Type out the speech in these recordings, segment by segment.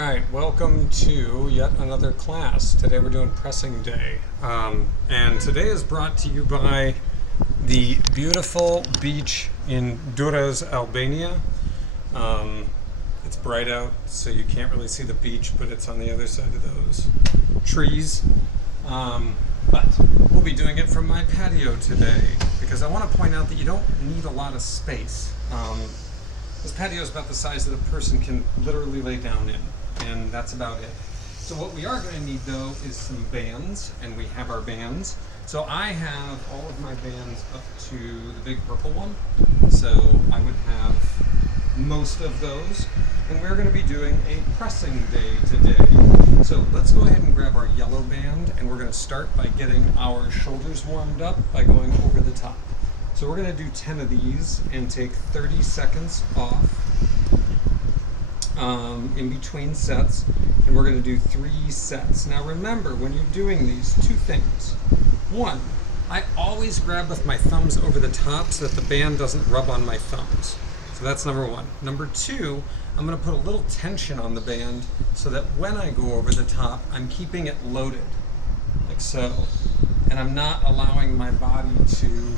All right, welcome to yet another class. Today we're doing pressing day. And today is brought to you by the beautiful beach in Durrës, Albania. It's bright out, so you can't really see the beach, but it's on the other side of those trees. But we'll be doing it from my patio today because I want to point out that you don't need a lot of space. This patio is about the size that a person can literally lay down in, and that's about it. So what we are going to need though is some bands, and we have our bands. So I have all of my bands up to the big purple one, so I would have most of those, and we're going to be doing a pressing day today. So let's go ahead and grab our yellow band, and we're going to start by getting our shoulders warmed up by going over the top. So we're going to do 10 of these and take 30 seconds off in between sets, and we're going to do 3 sets. Now remember, when you're doing these, 2 things. One, I always grab with my thumbs over the top so that the band doesn't rub on my thumbs. So that's number 1. Number 2, I'm going to put a little tension on the band so that when I go over the top, I'm keeping it loaded, like so. And I'm not allowing my body to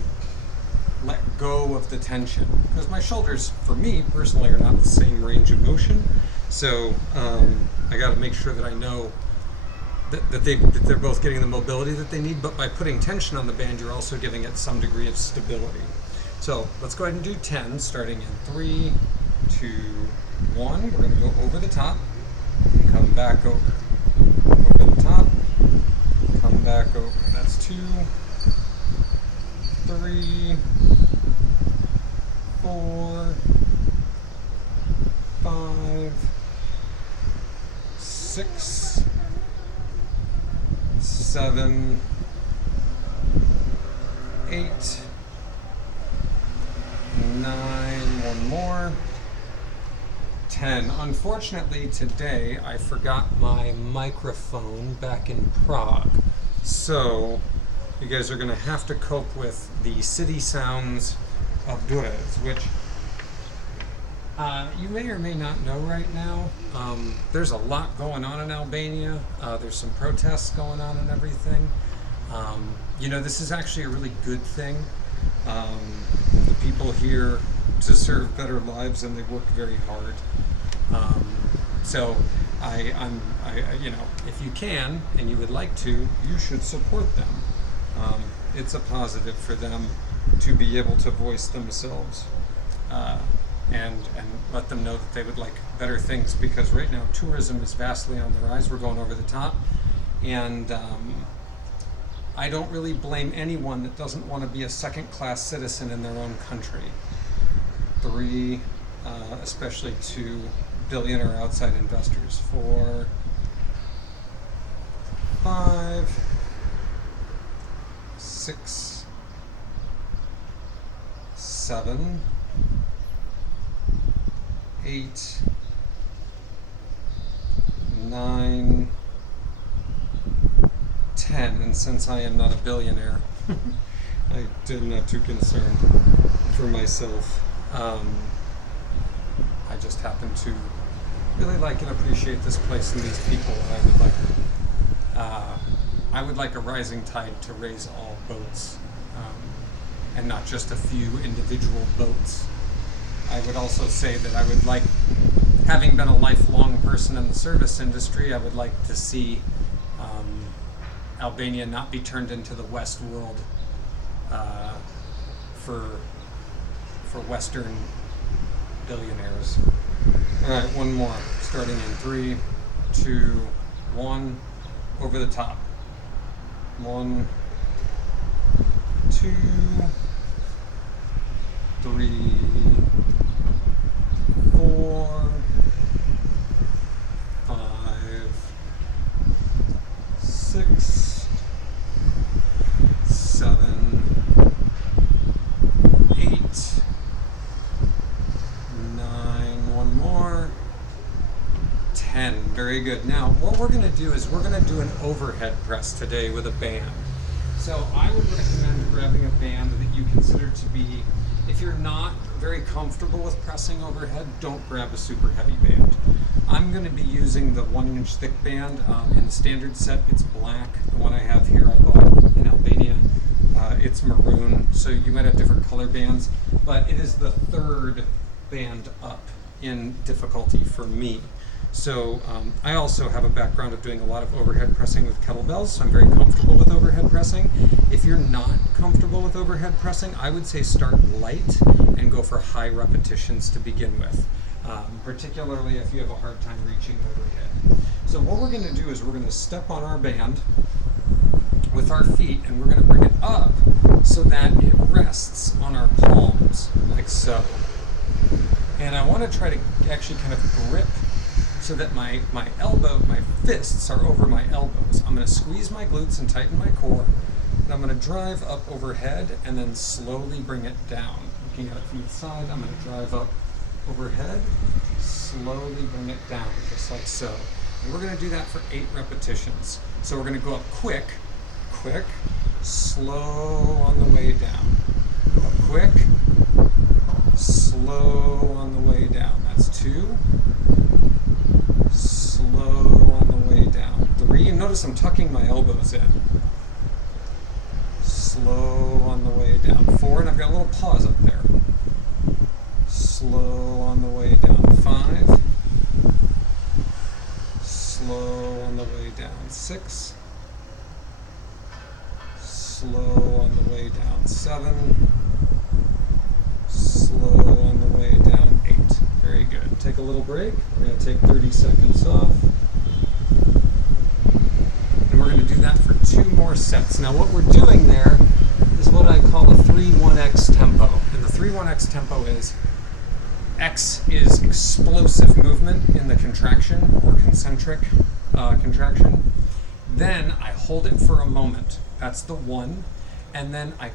let go of the tension, because my shoulders, for me personally, are not the same range of motion. So I got to make sure that I know that they're both getting the mobility that they need, but by putting tension on the band, you're also giving it some degree of stability. So let's go ahead and do 10, starting in 3, 2, 1. We're going to go over the top, and come back over. Over the top, come back over. That's 2, 3, 4, 5, 6, 7, 8, 9, one more, 10. Unfortunately today I forgot my microphone back in Prague, so you guys are going to have to cope with the city sounds of Durrës, which you may or may not know right now. There's a lot going on in Albania. There's some protests going on and everything. This is actually a really good thing. The people here deserve better lives, and they work very hard. So if you can and you would like to, you should support them. It's a positive for them to be able to voice themselves and let them know that they would like better things, because right now tourism is vastly on the rise. We're going over the top, and I don't really blame anyone that doesn't want to be a second-class citizen in their own country. 3, especially to billionaire outside investors. 4, 5, 6, 7, 8, 9, 10, and since I am not a billionaire, I'm not too concerned for myself. I just happen to really like and appreciate this place and these people, and I would like a rising tide to raise all boats, and not just a few individual boats. I would also say that I would like, having been a lifelong person in the service industry, I would like to see Albania not be turned into the West world for Western billionaires. All right, one more, starting in 3, 2, 1, over the top. 1, 2, 3, 4, 5, 6, 7, 8, 9, one more, 10. Very good. Now, what we're going to do is we're going to do an overhead press today with a band. So I would recommend grabbing a band that you consider to be, if you're not very comfortable with pressing overhead, don't grab a super heavy band. I'm going to be using the 1-inch thick band. In the standard set, it's black. The one I have here I bought in Albania. It's maroon, so you might have different color bands, but it is the third band up in difficulty for me. So I also have a background of doing a lot of overhead pressing with kettlebells, so I'm very comfortable with overhead pressing. If you're not comfortable with overhead pressing, I would say start light and go for high repetitions to begin with, particularly if you have a hard time reaching overhead. So what we're going to do is we're going to step on our band with our feet, and we're going to bring it up so that it rests on our palms, like so. And I want to try to actually kind of grip so that my fists are over my elbows. I'm going to squeeze my glutes and tighten my core, and I'm going to drive up overhead and then slowly bring it down. Looking at it from the side, I'm going to drive up overhead, slowly bring it down, just like so. And we're going to do that for 8 repetitions. So we're going to go up quick, slow on the way down. Go up quick, slow on the way down. That's 2. Slow on the way down. 3. And notice I'm tucking my elbows in. Slow on the way down. 4. And I've got a little pause up there. Slow on the way down. 5. Slow on the way down. 6. Slow on the way down. 7. Slow on the way down. 8. Very good. Take a little break. We're going to take 30 seconds off. And we're going to do that for 2 more sets. Now what we're doing there is what I call a 3-1x tempo. And the 3-1x tempo is X is explosive movement in the contraction or concentric contraction. Then I hold it for a moment. That's the 1. And then I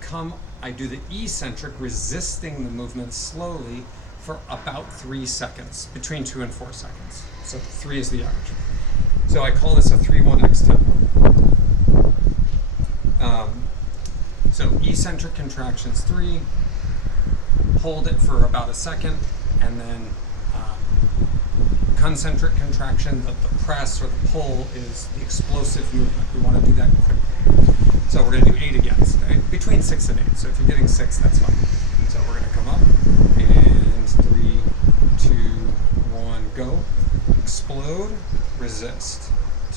do the eccentric, resisting the movement slowly for about 3 seconds, between 2 and 4 seconds. So 3 is the average. So I call this a 3-1x tempo. So eccentric contractions 3, hold it for about a second, and then concentric contraction, the press or the pull, is the explosive movement. We want to do that quickly. So we're going to do 8 again today, between 6 and 8. So if you're getting 6, that's fine. So we're going to come up, and 3, 2, 1, go. Explode, resist.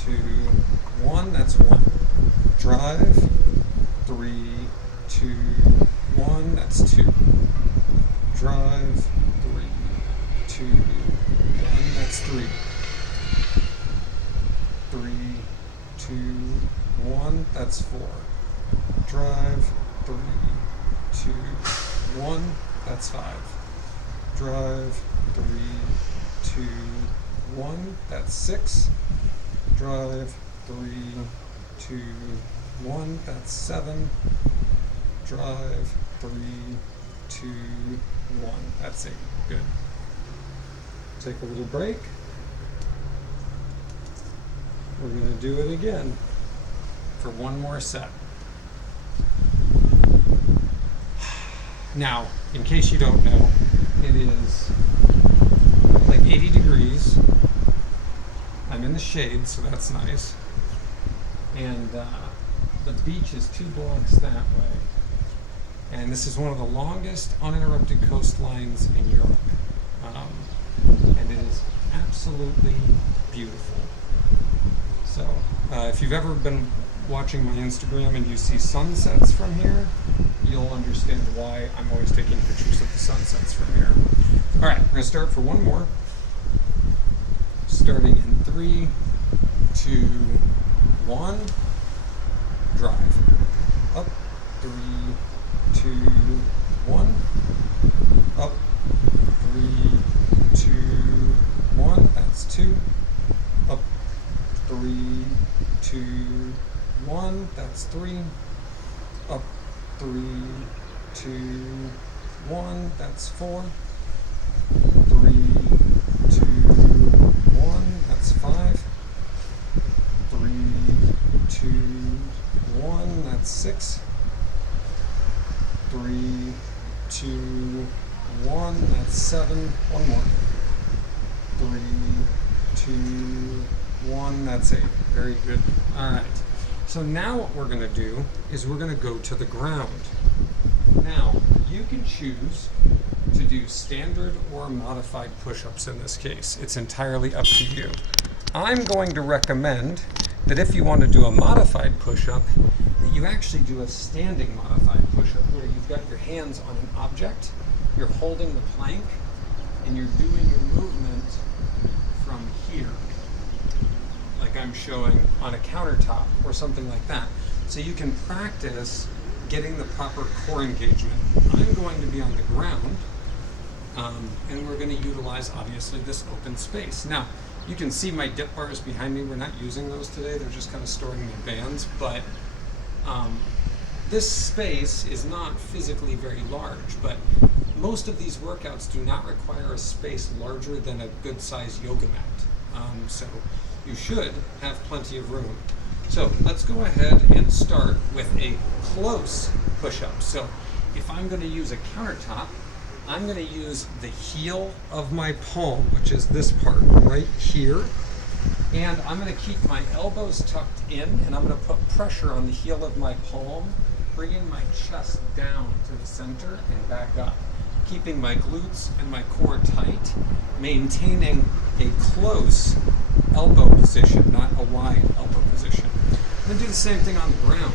2, 1, that's 1. Drive, 3, 2, 1, that's 2. Drive, 3, 2, 1, that's 3. 3, 2, 1, that's 4. Drive, 3, 2, 1, that's 5. Drive, 3, 2, 1, that's 6. Drive, 3, 2, 1, that's 7. Drive, 3, 2, 1, that's 8. Good. Take a little break. We're going to do it again for 1 more set. Now, in case you don't know, it is like 80 degrees. I'm in the shade, so that's nice. And the beach is 2 blocks that way. And this is one of the longest uninterrupted coastlines in Europe. And it is absolutely beautiful. So if you've ever been watching my Instagram and you see sunsets from here, you'll understand why I'm always taking pictures of the sunsets from here. All right, we're going to start for 1 more. Starting in 3, 2, 1. Drive. Up. 3, 2, 1. Up. 3, 2, 1. That's 2. Up. 3, 2, 1. That's 3. Up. 3, 2, 1. That's 4. 3, 2, 1. That's 5. 3, 2, 1. That's 6. 3, 2, 1. That's 7. 1 more. 3, 2, 1, that's 8. Very good. All right. So now what we're going to do is we're going to go to the ground. Now, you can choose to do standard or modified push-ups in this case. It's entirely up to you. I'm going to recommend that if you want to do a modified push-up, that you actually do a standing modified push-up where you've got your hands on an object, you're holding the plank, and you're doing your movement from here, like I'm showing on a countertop or something like that. So you can practice getting the proper core engagement. I'm going to be on the ground, and we're going to utilize, obviously, this open space. Now, you can see my dip bars behind me. We're not using those today. They're just kind of storing my bands, but this space is not physically very large, but most of these workouts do not require a space larger than a good-sized yoga mat. So you should have plenty of room. So let's go ahead and start with a close push-up. So if I'm going to use a countertop, I'm going to use the heel of my palm, which is this part right here. And I'm going to keep my elbows tucked in, and I'm going to put pressure on the heel of my palm, bringing my chest down to the center and back up, keeping my glutes and my core tight, maintaining a close elbow position, not a wide elbow position. I'm going to do the same thing on the ground.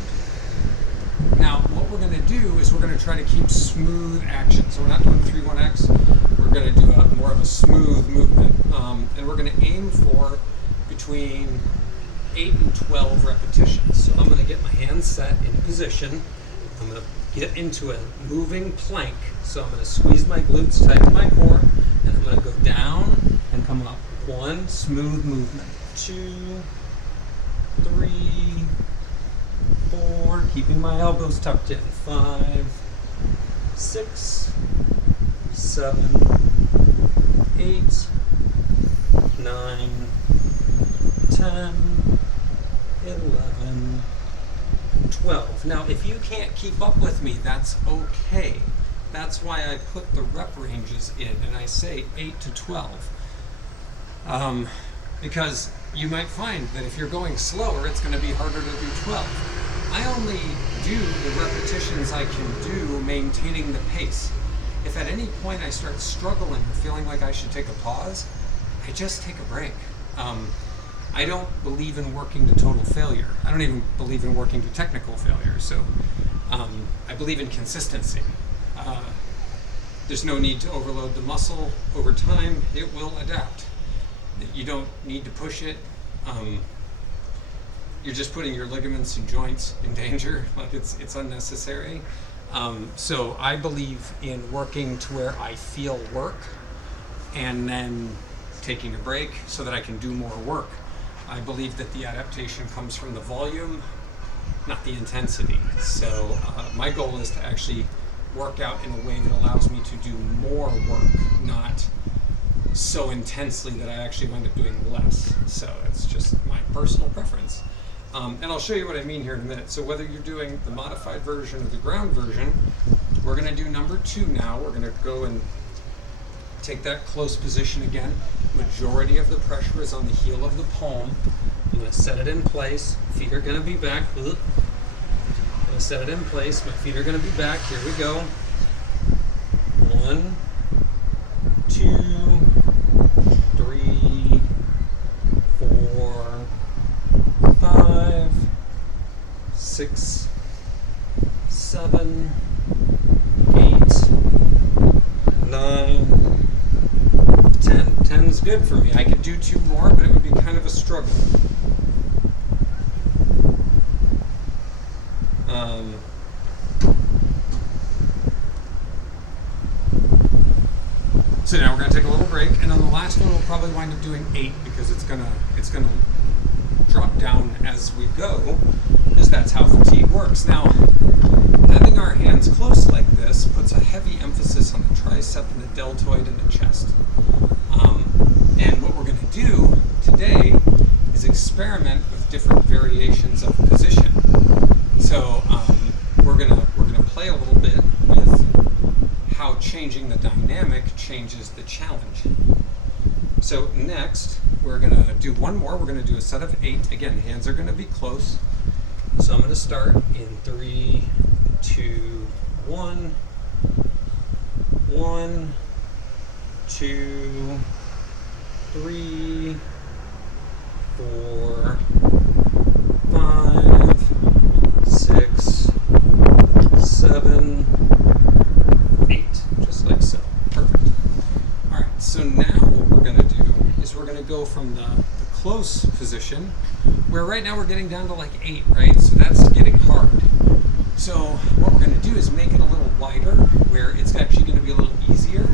Now, what we're going to do is we're going to try to keep smooth action. So we're not doing 3-1-X. We're going to do more of a smooth movement. And we're going to aim for between 8 and 12 repetitions. So I'm going to get my hands set in position. I'm going to get into a moving plank. So I'm going to squeeze my glutes, tighten my core, and I'm going to go down and come up. 1, smooth movement. 2, 3, 4, keeping my elbows tucked in. 5, 6, 7, 8, 9, 10, 11, 12. Now, if you can't keep up with me, that's okay. That's why I put the rep ranges in, and I say 8 to 12. Because you might find that if you're going slower, it's going to be harder to do 12. I only do the repetitions I can do maintaining the pace. If at any point I start struggling or feeling like I should take a pause, I just take a break. I don't believe in working to total failure. I don't even believe in working to technical failure. So I believe in consistency. There's no need to overload the muscle. Over time, it will adapt. You don't need to push it. You're just putting your ligaments and joints in danger. Like it's unnecessary. So I believe in working to where I feel work and then taking a break so that I can do more work. I believe that the adaptation comes from the volume, not the intensity. So my goal is to actually work out in a way that allows me to do more work, not so intensely that I actually wind up doing less. So it's just my personal preference. And I'll show you what I mean here in a minute. So whether you're doing the modified version or the ground version, we're going to do number 2 now. We're going to go and take that close position again. Majority of the pressure is on the heel of the palm. I'm going to set it in place. Feet are going to be back. I'm going to set it in place. My feet are going to be back. Here we go. 1, 2, 3, 4, 5, 6, 7, 8, 9, 10. 10 is good for me. I could do 2 more, but it would be kind of a struggle. So now we're going to take a little break, and on the last one we'll probably wind up doing 8 because it's gonna drop down as we go, because that's how fatigue works. Now, having our hands close like this puts a heavy emphasis on the tricep and the deltoid and the chest. And what we're going to do today is experiment with different variations of position. So we're gonna play a little bit with how changing the dynamic changes the challenge. So next, we're gonna do one more. We're gonna do a set of 8. Again, hands are gonna be close. So I'm gonna start in 3, 2, 1. 1, 2, 3, 4, 5, 6, 7, 8, just like so. Perfect. All right, so now what we're going to do is we're going to go from the close position, where right now we're getting down to like 8, right? So that's getting hard. So what we're going to do is make it a little wider, where it's actually going to be a little easier,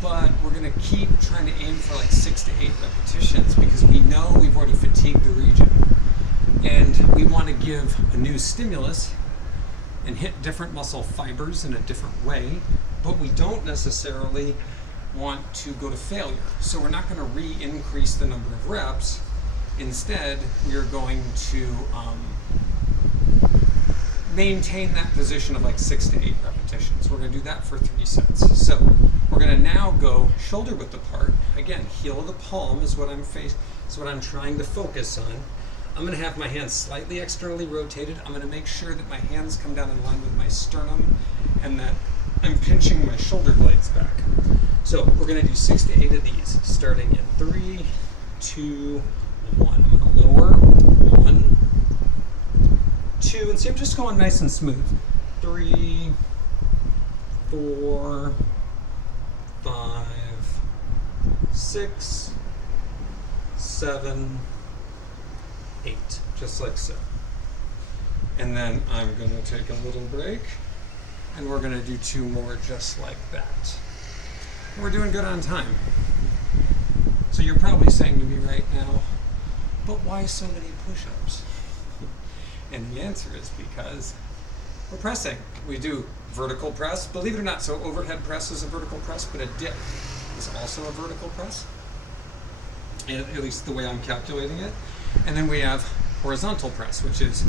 but we're going to keep trying to aim for like 6 to 8 repetitions, because we know we've already fatigued the region. And we want to give a new stimulus and hit different muscle fibers in a different way, but we don't necessarily want to go to failure. So we're not going to re-increase the number of reps. Instead, we are going to maintain that position of like 6 to 8 repetitions. We're going to do that for 3 sets. So we're going to now go shoulder width apart. Again, heel of the palm is what I'm trying to focus on. I'm going to have my hands slightly externally rotated. I'm going to make sure that my hands come down in line with my sternum and that I'm pinching my shoulder blades back. So we're going to do 6 to 8 of these, starting in 3, 2, 1. I'm going to lower 1, 2, and see, I'm just going nice and smooth. 3, 4, 5, 6, 7, 8, just like so. And then I'm going to take a little break, and we're going to do 2 more just like that. We're doing good on time. So you're probably saying to me right now, but why so many push-ups? And the answer is because we're pressing. We do vertical press. Believe it or not, so overhead press is a vertical press, but a dip is also a vertical press, at least the way I'm calculating it. And then we have horizontal press, which is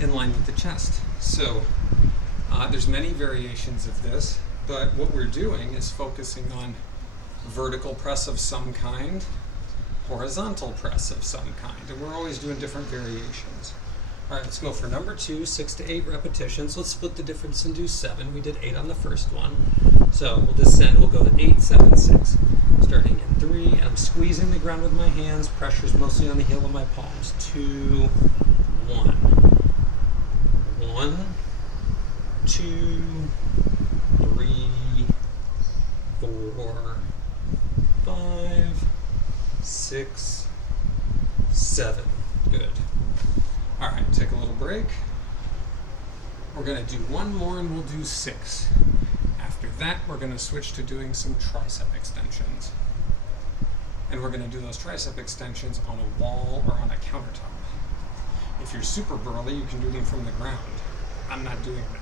in line with the chest. So there's many variations of this, but what we're doing is focusing on vertical press of some kind, horizontal press of some kind, and we're always doing different variations. All right, let's go for number 2, 6 to 8 repetitions. Let's split the difference and do 7. We did 8 on the first one. So we'll descend, we'll go 8, 7, 6. Starting in 3, and I'm squeezing the ground with my hands. Pressure's mostly on the heel of my palms. 2, 1. 1, 2, 3, 4, 5, 6, 7. Good. All right, take a little break. We're going to do 1 more and we'll do 6. After that, we're going to switch to doing some tricep extensions. And we're going to do those tricep extensions on a wall or on a countertop. If you're super burly, you can do them from the ground. I'm not doing that.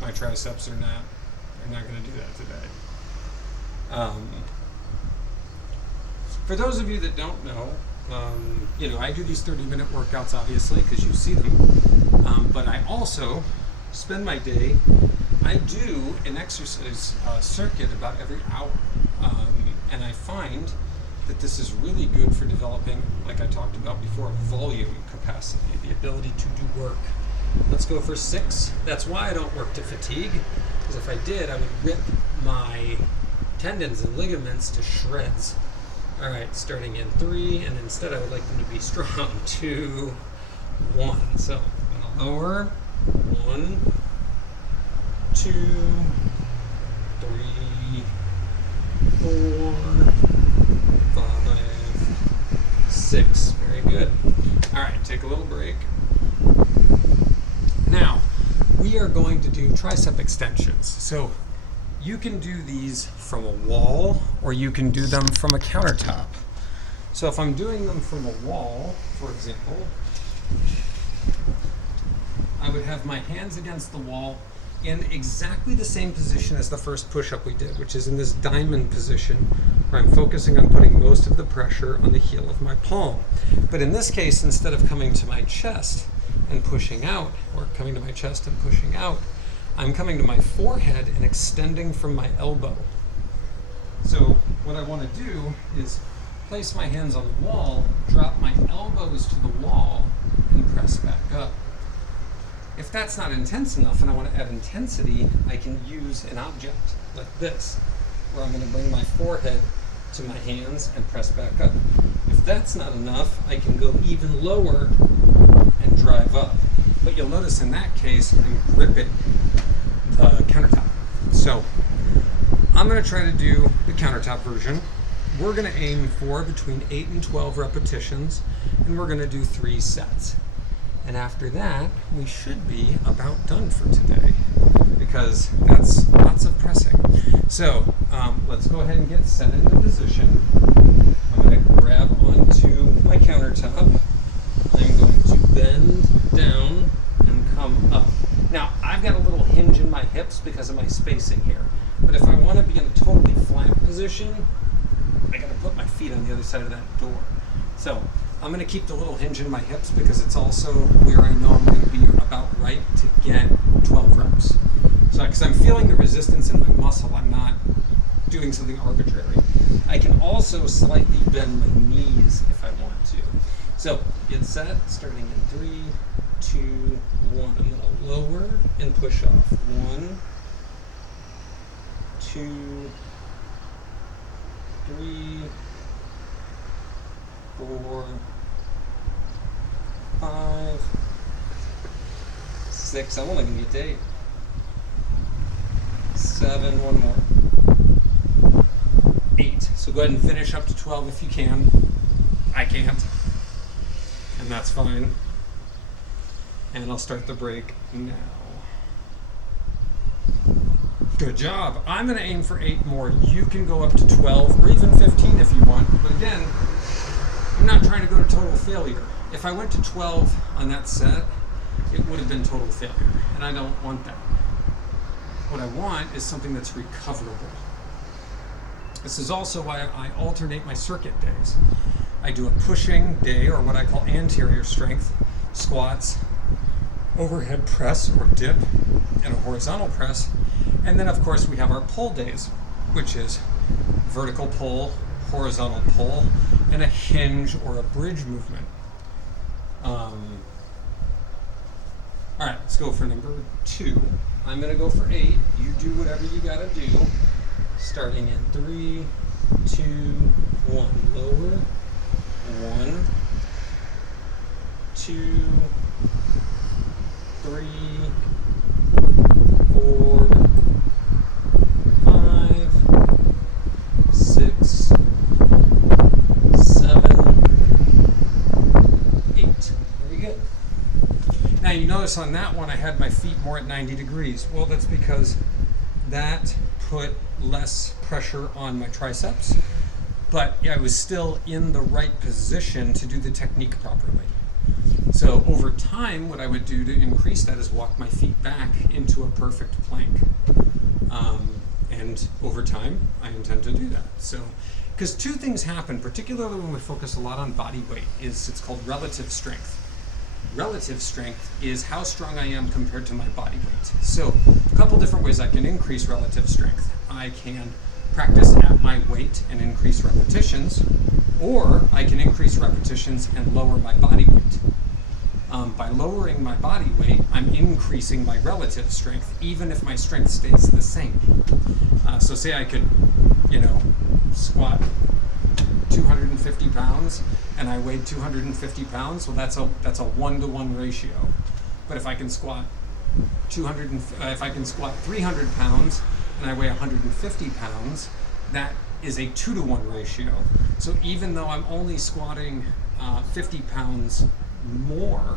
My triceps are not going to do that today. For those of you that don't know, I do these 30-minute workouts, obviously, because you see them. But I also spend my day, I do an exercise circuit about every hour. And I find that this is really good for developing, like I talked about before, volume capacity, the ability to do work. Let's go for 6. That's why I don't work to fatigue, because if I did, I would rip my tendons and ligaments to shreds. All right, starting in 3, and instead I would like them to be strong. 2, 1. So I'm gonna lower. 1, 2, 3, 4, 5, 6. Very good. All right, take a little break. Now, we are going to do tricep extensions. So you can do these from a wall, or you can do them from a countertop. So if I'm doing them from a wall, for example, I would have my hands against the wall in exactly the same position as the first push-up we did, which is in this diamond position, where I'm focusing on putting most of the pressure on the heel of my palm. But in this case, instead of coming to my chest and pushing out, or coming to my chest and pushing out, I'm coming to my forehead and extending from my elbow. So what I want to do is place my hands on the wall, drop my elbows to the wall, and press back up. If that's not intense enough and I want to add intensity, I can use an object like this, where I'm going to bring my forehead to my hands and press back up. If that's not enough, I can go even lower and drive up. But you'll notice in that case, I'm gripping the countertop. So I'm going to try to do the countertop version. We're going to aim for between 8 and 12 repetitions, and we're going to do 3 sets. And after that, we should be about done for today, because that's lots of pressing. So let's go ahead and get set into position. I'm going to grab onto my countertop. I'm going to bend down and come up. Now, I've got a little hinge in my hips because of my spacing here. But if I want to be in a totally flat position, I got to put my feet on the other side of that door. So I'm going to keep the little hinge in my hips because it's also where I know I'm going to be about right to get 12 reps. So because I'm feeling the resistance in my muscle, I'm not doing something arbitrary. I can also slightly bend my knees if I want to. So get set, starting in 3, 2, 1. I'm going to lower and push off. 1, 2, 3, 4, 5, 6. I'm only going to get to 8. 7, one more. 8. So go ahead and finish up to 12 if you can. I can't. And that's fine. And I'll start the break now. Good job. I'm going to aim for 8 more. You can go up to 12 or even 15 if you want. But again, I'm not trying to go to total failure. If I went to 12 on that set, it would have been total failure. And I don't want that. What I want is something that's recoverable. This is also why I alternate my circuit days. I do a pushing day, or what I call anterior strength, squats, overhead press or dip, and a horizontal press. And then of course we have our pull days, which is vertical pull, horizontal pull, and a hinge or a bridge movement. All right, let's go for number 2. I'm going to go for 8. You do whatever you got to do. Starting in 3, 2, 1. Lower. 1, 2, 3, 4, 5, 6, 7, 8. Very good. Now you notice on that one I had my feet more at 90 degrees. Well, that's because that put less pressure on my triceps, but I was still in the right position to do the technique properly. So over time, what I would do to increase that is walk my feet back into a perfect plank. And over time, I intend to do that. So, because 2 things happen, particularly when we focus a lot on body weight, is it's called relative strength. Relative strength is how strong I am compared to my body weight. So a couple different ways I can increase relative strength. I can practice at my weight and increase repetitions, or I can increase repetitions and lower my body weight. By lowering my body weight, I'm increasing my relative strength, even if my strength stays the same. So say I could, squat 250 pounds, and I weighed 250 pounds. Well, that's a 1-to-1 ratio. But if I can squat 300 pounds and I weigh 150 pounds, that is a 2-to-1 ratio. So even though I'm only squatting 50 pounds more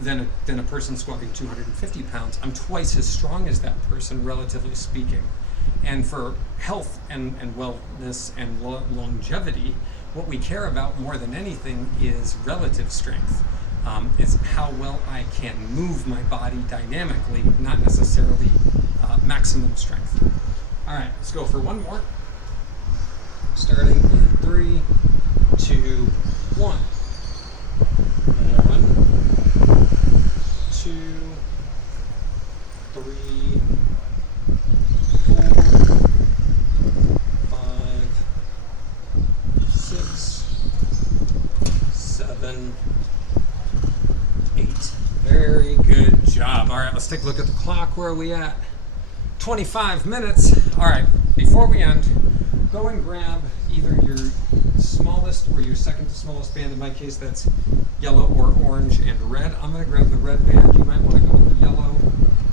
than a person squatting 250 pounds, I'm twice as strong as that person, relatively speaking. And for health and wellness and longevity, what we care about more than anything is relative strength. It's how well I can move my body dynamically, not necessarily maximum strength. All right, let's go for 1 more. Starting in 3, 2, 1. 1, 2, 3, 4, 5, 6, 7, 8. Very good job. All right, let's take a look at the clock. Where are we at? 25 minutes. All right, before we end, go and grab either your smallest or your second to smallest band. In my case, that's yellow or orange and red. I'm going to grab the red band. You might want to go with the yellow.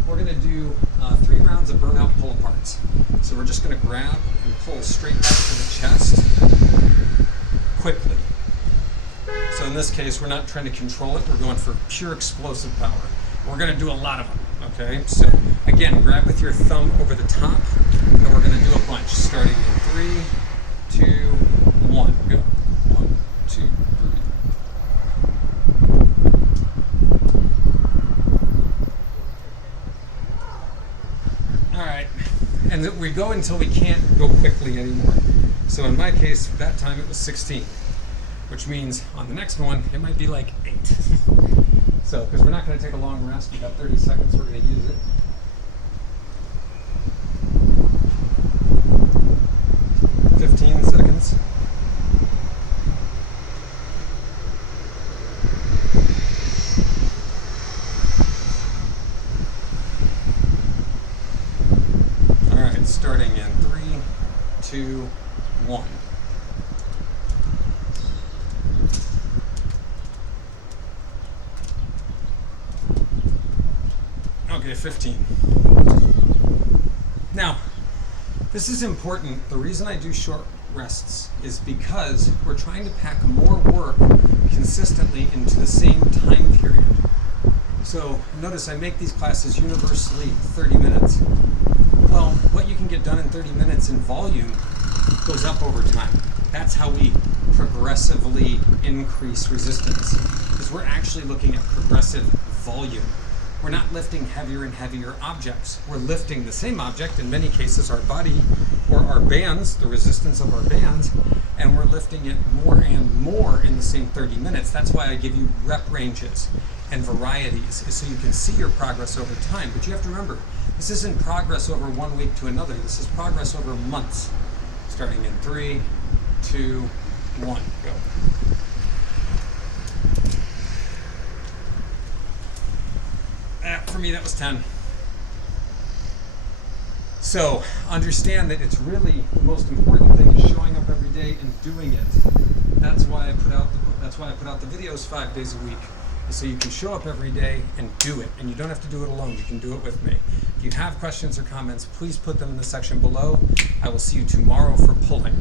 We're going to do 3 rounds of burnout pull aparts. So we're just going to grab and pull straight back to the chest quickly. So in this case, we're not trying to control it. We're going for pure explosive power. We're going to do a lot of them. Okay, so again, grab with your thumb over the top, and we're going to do a bunch, starting in 3, 2, 1, go. 1, 2, 3. All right, and we go until we can't go quickly anymore. So in my case, that time it was 16, which means on the next one, it might be like 8. So, because we're not going to take a long rest, we've got 30 seconds, we're going to use it. Seconds. All right, starting in 3, 2, 1. Okay, 15. Now, this is important. The reason I do short rests is because we're trying to pack more work consistently into the same time period. So notice I make these classes universally 30 minutes. Well, what you can get done in 30 minutes in volume goes up over time. That's how we progressively increase resistance, because we're actually looking at progressive volume. We're not lifting heavier and heavier objects. We're lifting the same object, in many cases our body or our bands, the resistance of our bands, and we're lifting it more and more in the same 30 minutes. That's why I give you rep ranges and varieties, is so you can see your progress over time. But you have to remember, this isn't progress over 1 week to another. This is progress over months. Starting in 3, 2, 1, go. For me, that was 10. So understand that it's really the most important thing is showing up every day and doing it. That's why I put out the videos 5 days a week, so you can show up every day and do it. And you don't have to do it alone. You can do it with me. If you have questions or comments, please put them in the section below. I will see you tomorrow for pulling.